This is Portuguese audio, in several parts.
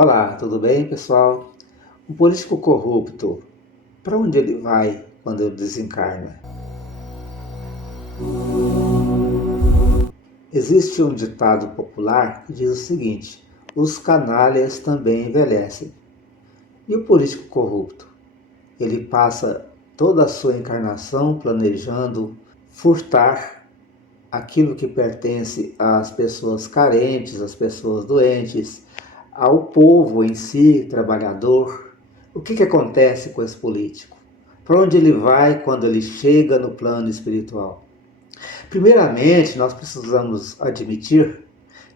Olá, tudo bem, pessoal? O político corrupto, para onde ele vai quando ele desencarna? Existe um ditado popular que diz o seguinte: os canalhas também envelhecem. E o político corrupto? Ele passa toda a sua encarnação planejando furtar aquilo que pertence às pessoas carentes, às pessoas doentes, ao povo em si, trabalhador. O que acontece com esse político? Para onde ele vai quando ele chega no plano espiritual? Primeiramente, nós precisamos admitir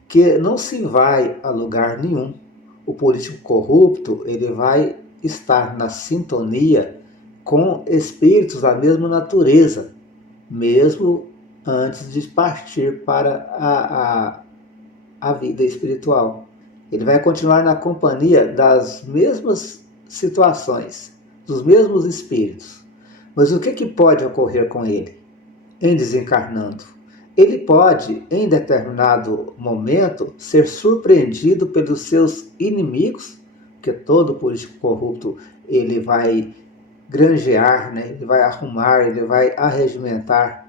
que não se vai a lugar nenhum. O político corrupto, ele vai estar na sintonia com espíritos da mesma natureza, mesmo antes de partir para a vida espiritual. Ele vai continuar na companhia das mesmas situações, dos mesmos espíritos. Mas o que pode ocorrer com ele em desencarnando? Ele pode, em determinado momento, ser surpreendido pelos seus inimigos, porque todo político corrupto ele vai granjear, né? Ele vai arrumar, ele vai arregimentar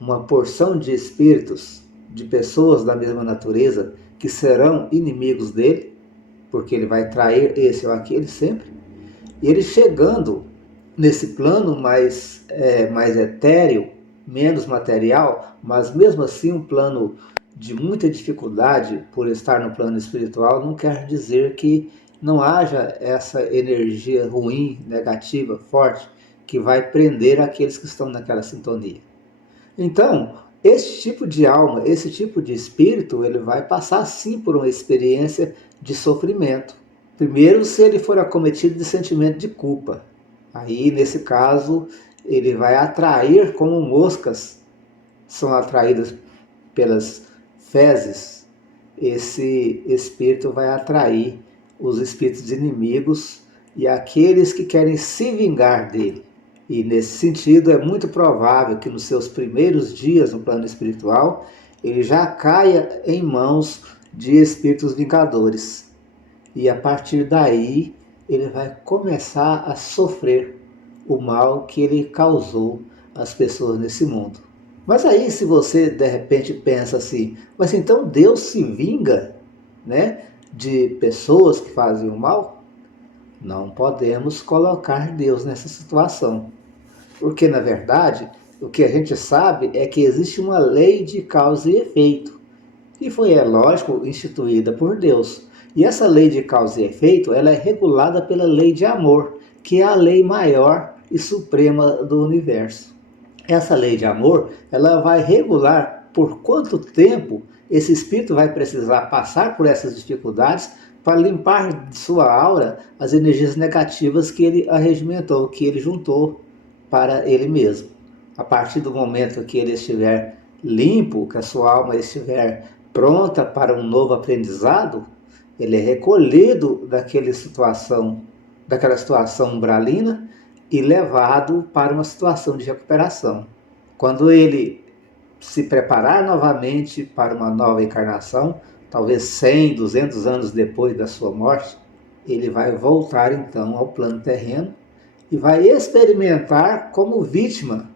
uma porção de espíritos, de pessoas da mesma natureza, que serão inimigos dele, porque ele vai trair esse ou aquele sempre. E ele chegando nesse plano mais etéreo, menos material, mas mesmo assim um plano de muita dificuldade por estar no plano espiritual, não quer dizer que não haja essa energia ruim, negativa, forte, que vai prender aqueles que estão naquela sintonia. Então, esse tipo de alma, esse tipo de espírito, ele vai passar sim por uma experiência de sofrimento. Primeiro, se ele for acometido de sentimento de culpa. Aí, nesse caso, ele vai atrair como moscas são atraídas pelas fezes. Esse espírito vai atrair os espíritos inimigos e aqueles que querem se vingar dele. E nesse sentido é muito provável que nos seus primeiros dias no plano espiritual ele já caia em mãos de espíritos vingadores. E a partir daí ele vai começar a sofrer o mal que ele causou às pessoas nesse mundo. Mas aí se você de repente pensa assim, mas então Deus se vinga, né, de pessoas que fazem o mal? Não podemos colocar Deus nessa situação. Porque, na verdade, o que a gente sabe é que existe uma lei de causa e efeito. E foi, é lógico, instituída por Deus. E essa lei de causa e efeito, ela é regulada pela lei de amor, que é a lei maior e suprema do universo. Essa lei de amor, ela vai regular por quanto tempo esse espírito vai precisar passar por essas dificuldades para limpar de sua aura as energias negativas que ele arregimentou, que ele juntou para ele mesmo. A partir do momento que ele estiver limpo, que a sua alma estiver pronta para um novo aprendizado, ele é recolhido daquela situação umbralina e levado para uma situação de recuperação. Quando ele se preparar novamente para uma nova encarnação, talvez 100, 200 anos depois da sua morte, ele vai voltar então ao plano terreno e vai experimentar como vítima,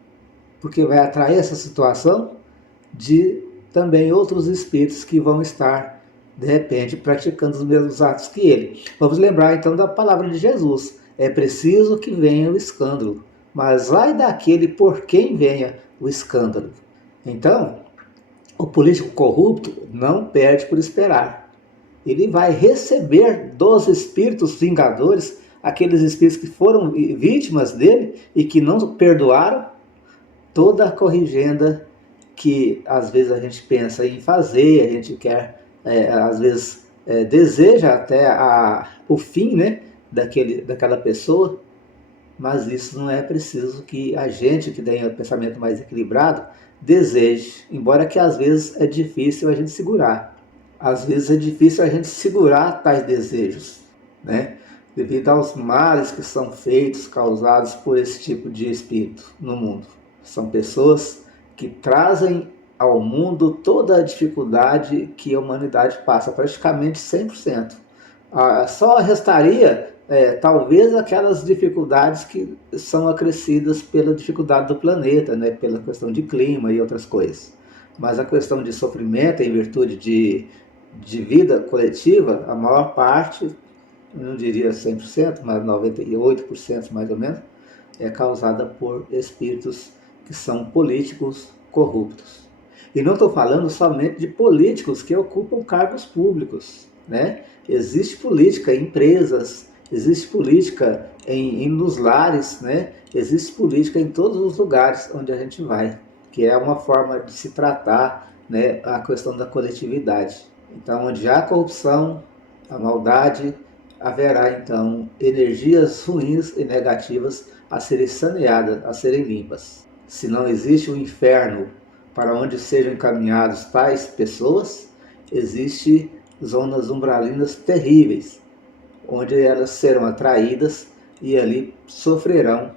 porque vai atrair essa situação de também outros espíritos que vão estar, de repente, praticando os mesmos atos que ele. Vamos lembrar então da palavra de Jesus: é preciso que venha o escândalo, mas ai daquele por quem venha o escândalo. Então, o político corrupto não perde por esperar. Ele vai receber dos espíritos vingadores, aqueles espíritos que foram vítimas dele e que não perdoaram, toda a corrigenda que às vezes a gente pensa em fazer, a gente quer, às vezes deseja até o fim, né, daquela pessoa, mas isso não é preciso que a gente que tenha um pensamento mais equilibrado deseje, embora que às vezes é difícil a gente segurar. Às vezes é difícil a gente segurar tais desejos, né? Devido aos males que são feitos, causados por esse tipo de espírito no mundo. São pessoas que trazem ao mundo toda a dificuldade que a humanidade passa, praticamente 100%. Só restaria, talvez, aquelas dificuldades que são acrescidas pela dificuldade do planeta, né? Pela questão de clima e outras coisas. Mas a questão de sofrimento em virtude de vida coletiva, a maior parte, não diria 100%, mas 98% mais ou menos, é causada por espíritos que são políticos corruptos. E não estou falando somente de políticos que ocupam cargos públicos, né? Existe política em empresas, existe política nos lares, né? Existe política em todos os lugares onde a gente vai, que é uma forma de se tratar, né, a questão da coletividade. Então, onde há corrupção, a maldade, haverá então energias ruins e negativas a serem saneadas, a serem limpas. Se não existe um inferno para onde sejam encaminhados tais pessoas, existe zonas umbralinas terríveis, onde elas serão atraídas e ali sofrerão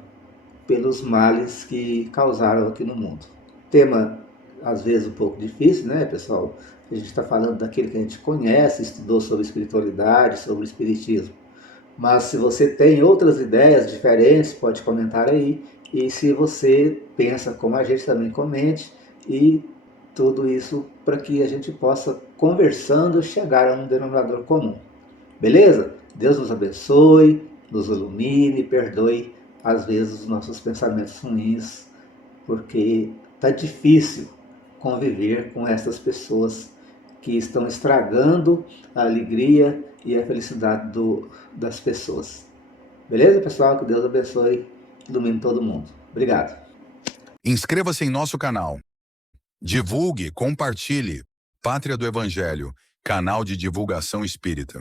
pelos males que causaram aqui no mundo. Tema, às vezes, um pouco difícil, né, pessoal? A gente está falando daquilo que a gente conhece, estudou sobre espiritualidade, sobre espiritismo. Mas se você tem outras ideias diferentes, pode comentar aí. E se você pensa como a gente, também comente. E tudo isso para que a gente possa, conversando, chegar a um denominador comum. Beleza? Deus nos abençoe, nos ilumine, perdoe às vezes os nossos pensamentos ruins, porque está difícil conviver com essas pessoas que estão estragando a alegria e a felicidade das pessoas. Beleza, pessoal? Que Deus abençoe e ilumine todo mundo. Obrigado. Inscreva-se em nosso canal. Divulgue, compartilhe. Pátria do Evangelho, canal de divulgação espírita.